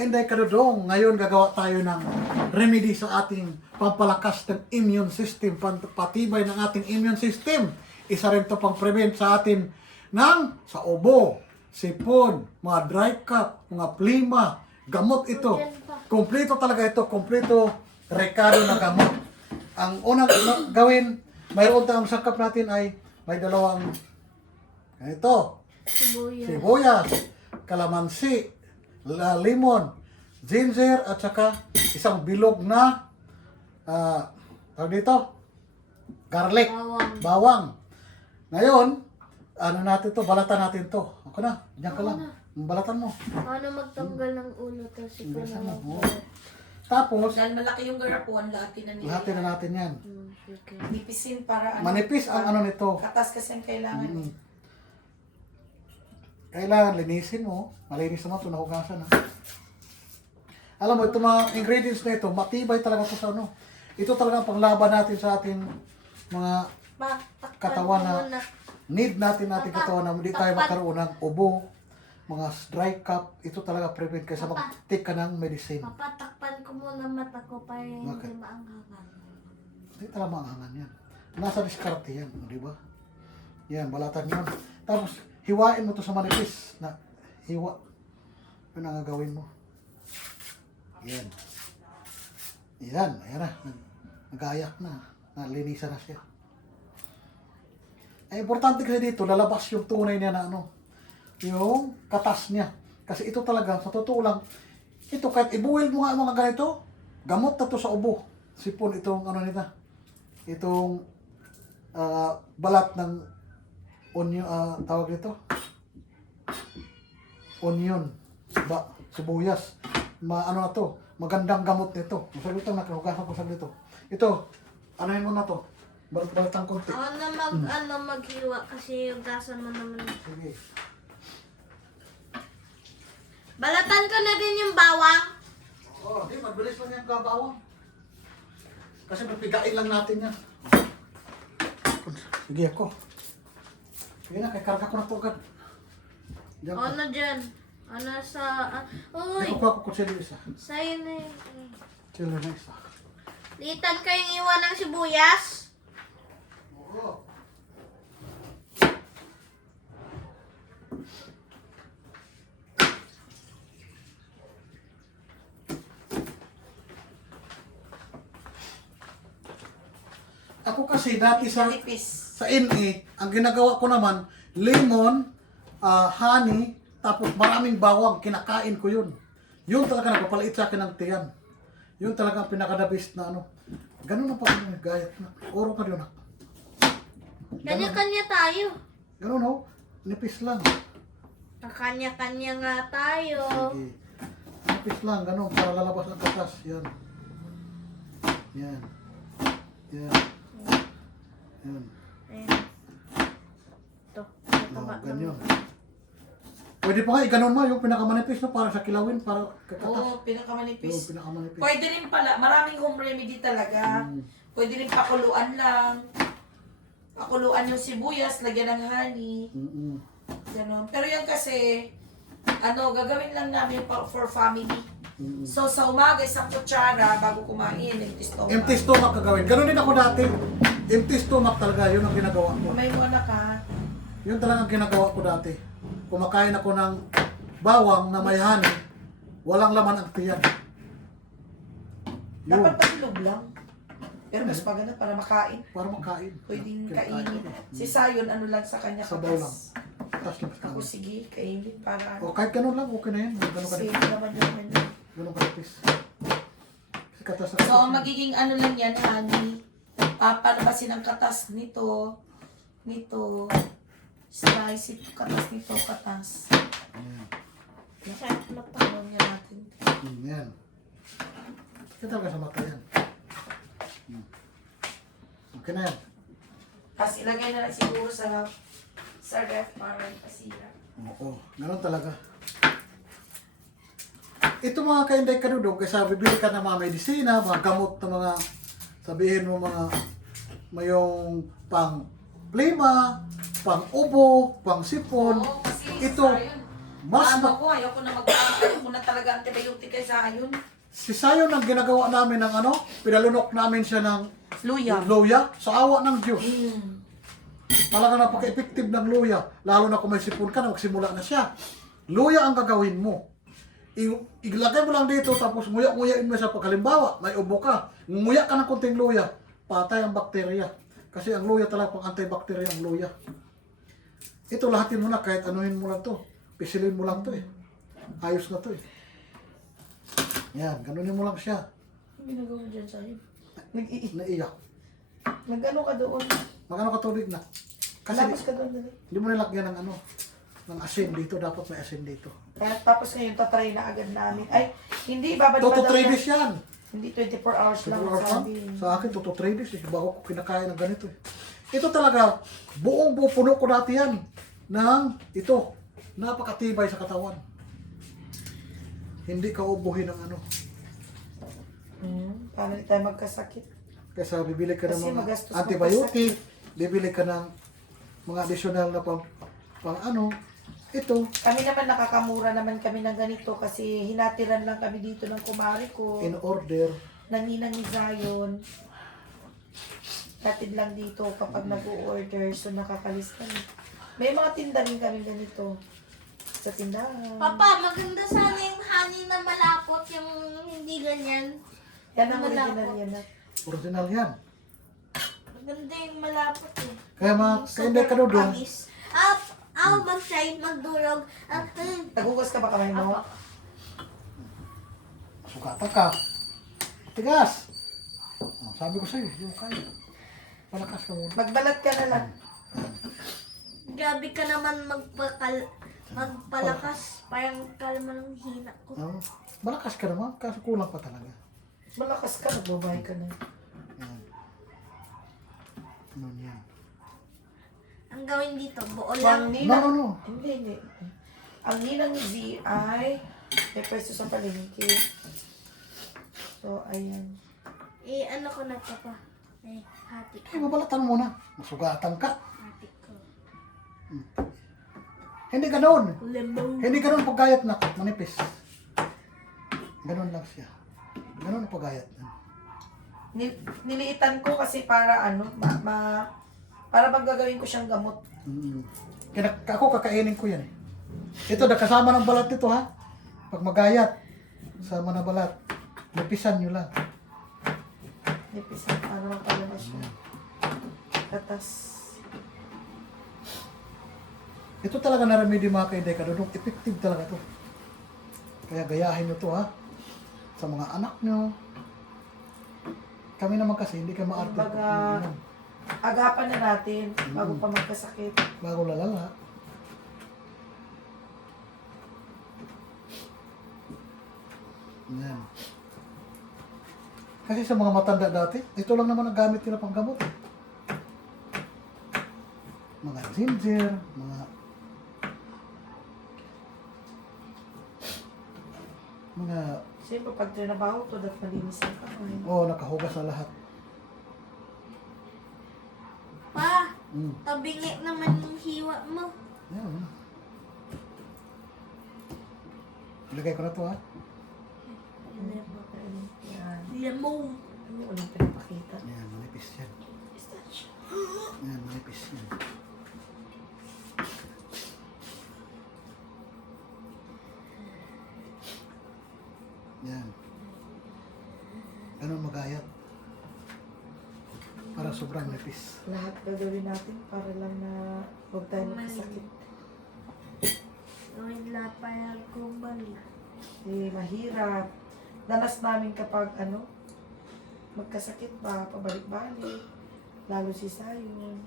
kainday kadudong, ngayon gagawa tayo ng remedy sa ating pampalakas ng immune system, patibay ng ating immune system. Isa rin to pang-prevent sa atin ng sa ubo, sipon, mga dry cough, mga plima, gamot ito. Kompleto talaga ito, kompleto rekado na gamot. Ang unang gawin, mayroon tayong sakap natin ay may dalawang ito, sibuyas, kalamansi, lemon, ginger, at saka isang bilog na tawag dito, garlic, bawang. Ngayon, ano natin to, balatan natin to. Ako na, diyan ka lang. Balatan mo. Paano magtanggal ng ulo tapos ikaw Bilisan na mo. mag- Tapos, Dahil malaki yung garapon, lahatin na nila. lahatin na natin yan. Okay. Nipisin para Manipis ang ano nito. katas kasi ang kailangan. Kailangan linisin mo. Malinis naman ito, nahugasan ha. Alam mo, itong mga ingredients na ito, matibay talaga ito sa ano. Ito talaga ang panglaban natin sa ating mga katawan na need natin katawan na hindi tayo magkaroon ng ubo, mga dry cough. Ito talaga prevent kaysa mag-take ka ng medicine. Papatakpan ko muna mata ko para hindi Bakit? maanghakan. Hindi talaga maangangan yan. Nasa diskarte yan, di ba? Yan, balatan yun. Tapos, hiwain mo to sa manipis na hiwa. Yun ang gagawin mo. Yan. Yan, ayan na. Nag-ayak na. Nalinisan na siya. Ay, importante kasi dito, lalabas yung tunay niya na ano, yung katas niya. Kasi ito talaga, sa totoo lang, ito kahit ibuwil mo nga ang mga ganito, gamot na to sa ubo. Sipon itong ano nita, itong balat ng onion, tawag dito, onion, sibuyas. Ano na to, magandang gamot nito. Sabi ito, nakahugasan ko sabi ito. Ito, anuhin mo na to, balat-balatan konti. Ako na maghiwa kasi yung gasan mo naman. Sige. Balatan ko na din yung bawang. Oo, di, mabilis lang yung gabawang. Kasi mapigain lang natin yan. Sige ako. Sige na, kay karga ko na ito agad. Diyan ka. Ano dyan? Ano sa... uy! Ay, kukuha ko kutsili isa. Sa'yo na yun. Kutsili na isa. Litan kayong iwan ng sibuyas. Oo. Ako kasi dati Nipis. sa NA, ang ginagawa ko naman, lemon, honey, tapos maraming bawang, kinakain ko yun. Yun talaga nagpapaliit sa akin ng tiyan. Yun talaga ang pinaka-the-best na ano. Ganun ang pag gayat na. Oro ka yun. Kanya-kanya tayo. Ganun ho. Nipis lang. Kanya-kanya nga tayo. Sige. Nipis lang. Ganun. Para lalabas ang katas. Yan. Yan. Yan. Yan. Ayan. Ito. Oh, ganyan. Pwede pa nga, ganun mo yung pinakamanipis na para sa kilawin, para kakatas. Oo, pinakamanipis. Yung pinakamanipis. Pwede rin pala, maraming home remedy talaga. Pwede rin pakuluan lang. Pakuluan yung sibuyas, lagyan ng honey. Ganon. Pero yan kasi, gagawin lang namin for family. So sa umaga, isang kutsara bago kumain, empty stomach. Empty stomach kagawin. Ganun din ako dati. Empty stomach talaga, yun ang ginagawa ko. May mo anak ha. Yun talaga ang ginagawa ko dati. Kumakain ako ng bawang na may honey, walang laman ang tiyan. Yun, Dapat paglog lang. Pero mas maganda para makain. para makain. Pwedeng Kinakain kainin. ko. Si Sayon, ano lang sa kanya Sabaw lang. katas. Katas lang sa Ako kanin. sige, kainin para O kahit ganun lang, okay na yan. Ganun Kasi kanipis. naman yung menu. Ganun kanipis. Kasi katas na So, ang magiging ano lang yan, honey. Papalabasin ang katas nito. Nito. Slice ito, katas nito, katas. Ayan. Masarap na pa. Tawag niya natin. Yan. Kasi talaga sa mata yan. Okay na yan. Tapos ilagay na lang siguro sa ref para pasira. Oo, ganun talaga. Ito mga kainday kadudog, kasi bibili ka ng mga medisina, mga gamot na mga, sabihin mo mga, mayong pang plima, pang ubo, pang sipon. Oo, kasi Ito, Sayon, Mas Ano ko, ayoko na ayoko na talaga antibiotic kaysa yun. si Sayon ang ginagawa namin ng ano, pinalunok namin siya ng luya sa awa ng Diyos. Talaga napaka-effective ng luya. Lalo na kung may sipon ka na, magsimula na siya. Luya ang gagawin mo. Ilagay mo lang dito, tapos nguya-nguyain mo sa pagkalimbawa. May ubo ka. Nguya ka ng konting luya. Patay ang bakterya. Kasi ang luya talaga pang antibacteria ang luya. Ito lahatin mo na, kahit anuhin mo lang to. Pisilin mo lang to eh. Ayos na to eh. Yan, ganunin mo lang siya. Ano ginagawa dyan sa'yo? Naiyak. Nag-ano ka doon? Magano ka tubig na. Kasi Labas ka doon, dali. hindi mo nilagyan ng ano, ng asin dito. Dapat may asin dito. Kaya tapos ngayon, tatry na agad namin. Ay, hindi, babad 2 to pa daw 3 yan. days yan. Hindi, 24 hours lang 24 hours lang. sabi. Sa akin, 2 to 3 days. Bago ko kinakain ng ganito eh. Ito talaga, buong pupuno ko dati yan. Ng ito. Napakatibay sa katawan. Hindi ka ubuhin ng ano. Paano hindi tayo magkasakit? Kaysa bibili ka ng Kasi mga magastos antibiotic, bibili ka ng mga additional na pang ano. Ito, Kami naman nakakamura naman kami ng ganito kasi hinatiran lang kami dito ng kumari ko. in order. Ng ninang ni Zion. Hatid lang dito kapag nag-o-order. So nakakalis kami. May mga tinda rin kami ganito. Sa tindahan. Papa, maganda sana yung honey na malapot, yung hindi ganyan. Yan ang Malapot. original yan. Original yan. Maganda yung malapot eh. Kaya mga kainday ka doon. Tamis. Mag-try, magdurog. Nagugas ka ba kamay mo? Apo. Sugatan ka. Tigas. Oh, sabi ko sa'yo, yung kaya. Palakas ka muna. Magbalat ka na lang. Grabe ka naman magpalakas. Parang kalma ng hina ko. Oh, malakas ka naman, kaso kulang pa talaga. Malakas ka, nagbabay ka na. Yan. Ano yan? Ang gawin dito, buo Ang lang. ninang... No. Hindi. Ang ninang ni Z ay may pwesto sa palengke. So, ayan. Ano ko na ito pa. Hati Eh, ko. mabalatan mo muna. Masugatan ka. Hati ko. Hindi ganoon. Lemon. Hindi ganoon paggayat na. Manipis. Ganoon lang siya. Ganoon ang paggayat. Niliitan ko kasi para ano, para pag gagawin ko siyang gamot. Ako kakainin ko yan eh. Ito, kasama ng balat nito ha. Pag magayat, sama na balat. Nipisan nyo lang. Nipisan, para mapalabas siya. Tatas. Ito talaga na remedy mga kainday kadudong. Effective talaga to. Kaya gayahin nyo to ha. Sa mga anak nyo. Kami naman kasi hindi ka maarte. Kumbaga, agapan na natin bago pa magkasakit. Bago lalala. Yan. Kasi sa mga matanda dati, ito lang naman ang gamit nila pang gamot. Eh. Mga ginger, mga Siyempre, pag trinabaho to, dapat malinis ang kamay. nakahugas na lahat. Pa, Mm. tabingi naman yung hiwa mo. Yan. Ilagay ko na to ha. Yan. Lemon. Ano yung ulang pinapakita? Yan, manipis yan. Yan, manipis yan. Yan. Ganun magayat. Para sobrang nipis. Lahat gagawin natin para lang na huwag tayo magkasakit. Gawin lahat para kumbalik. Mahirap. Danas namin kapag magkasakit pa, pabalik-balik. Lalo si Sayon.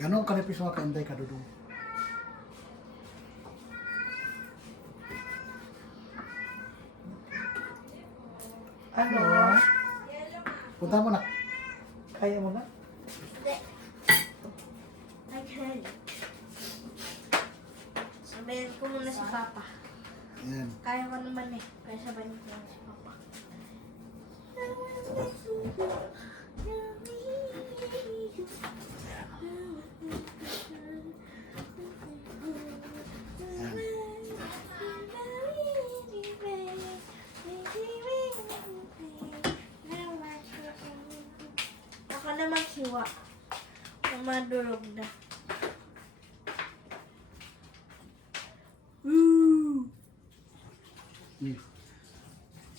Ganon kanipis mga kainday kadudong. Ano? Punta mo na. Kaya mo na? Hindi. Nag-head. Sabihin ko muna si Papa. Yan. Kaya ko naman eh. Kaya sabihin ko muna si Papa. Ako na maghiwa. Kung madurog na.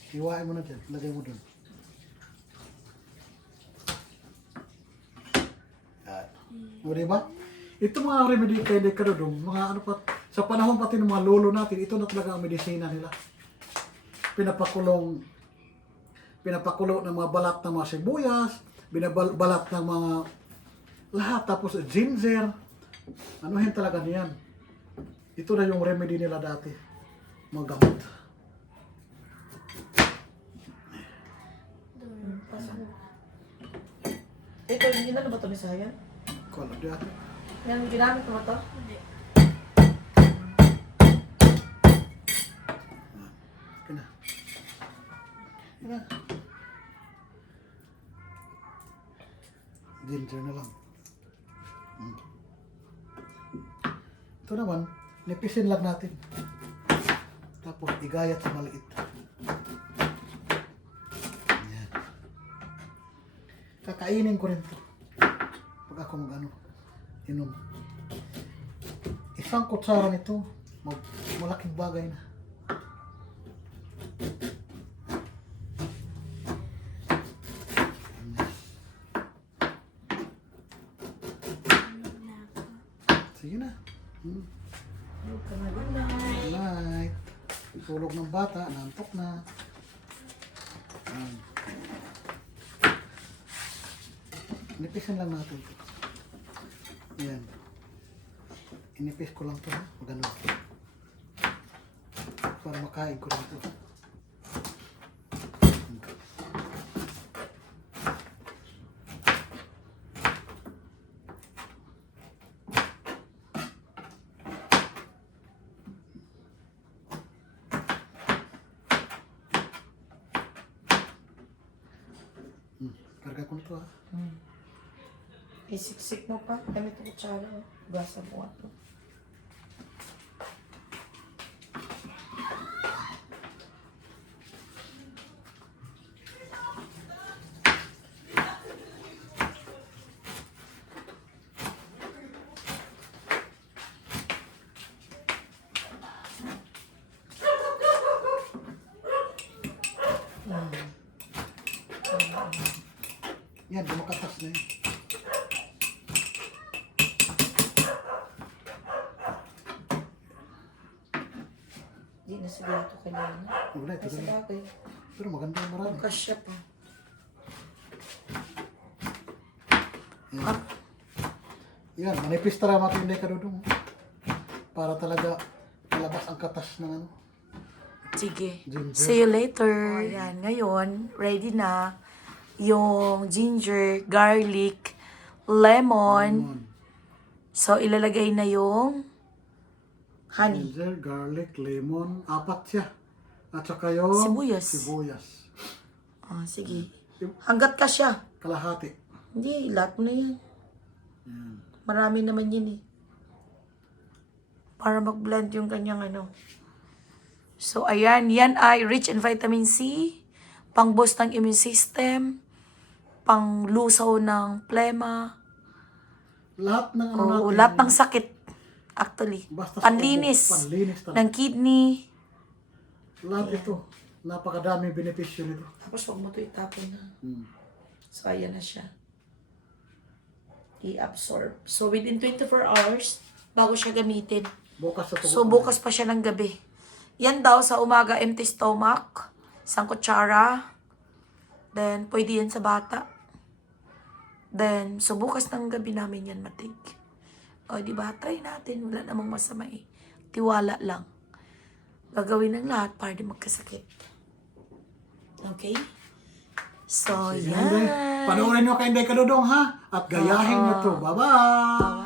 Hiwain mo na dyan. Lagay mo dun. O diba? Ito mga remedy kay Dekadodong, mga ano pa, sa panahon pati ng mga lolo natin, ito na talaga ang medisina nila. Pinapakulo ng mga balat ng mga sibuyas, binabalat ng mga lahat, tapos ginger, anuhin talaga niyan. Ito na yung remedy nila dati, mga gamot. Ito, hindi na ba ito Bisayan? Kala di ate. Yan, ginamit mo ba ito? Hindi. Kina. Kina. Ginger na lang. Ito naman, nipisin lang natin. Tapos igayat sa maliit. Yan. Kakainin ko rin to. Pag ako inom. Isang kutsara nito, malaking bagay na. Sige na. Night. Tulog ng bata, nantok na. Inipisin lang natin ito. Yan. Inipis ko lang ito, ha? Ganun. Para makain ko rin ito. Karga ko nito, ha? Isiksik mo pa. Gamit ko kutsara. Gasa mo ito. Yan, dumakatas na yun. Hindi na siguro ito kailangan. Wala, ito Nasa na. bagay. Pero maganda yung marami. Kasya pa. Yan. Yan, manipis tara matindi ka doon. Para talaga malabas ang katas ng ano. Sige. Ginger. See you later. Ayan, ngayon, ready na yung ginger, garlic, lemon. So, ilalagay na yung honey. Ginger, garlic, lemon, apat siya. At saka yung Sibuyas. sibuyas. Ah, sige. Hanggat ka siya. Kalahati. Hindi, lahat mo na yan. Yan. Marami naman yun eh. Para mag-blend yung kanyang ano. So, ayan. Yan ay rich in vitamin C, pang-boost ng immune system, pang-lusaw ng plema, Lahat ng ano o natin. lahat ng sakit. Actually. Basta sa Panlinis ubo, panlinis talaga. ng kidney. Lahat ito. Napakadaming benepisyo nito. Tapos wag mo ito itapon na. Hmm. So, ayan na siya. I-absorb. So, within 24 hours, bago siya gamitin. Bukas sa tubo. So, bukas pa siya ng gabi. Yan daw sa umaga, empty stomach. Isang kutsara. Then, pwede yan sa bata. Then, so bukas ng gabi namin yan matig. O, di ba? Try natin. Wala namang masama eh. Tiwala lang. Gagawin ng lahat para di magkasakit. Okay? So, Sige, yan. Panoorin nyo kay Inday Kadodong, ha? At gayahin nyo to. Bye-bye!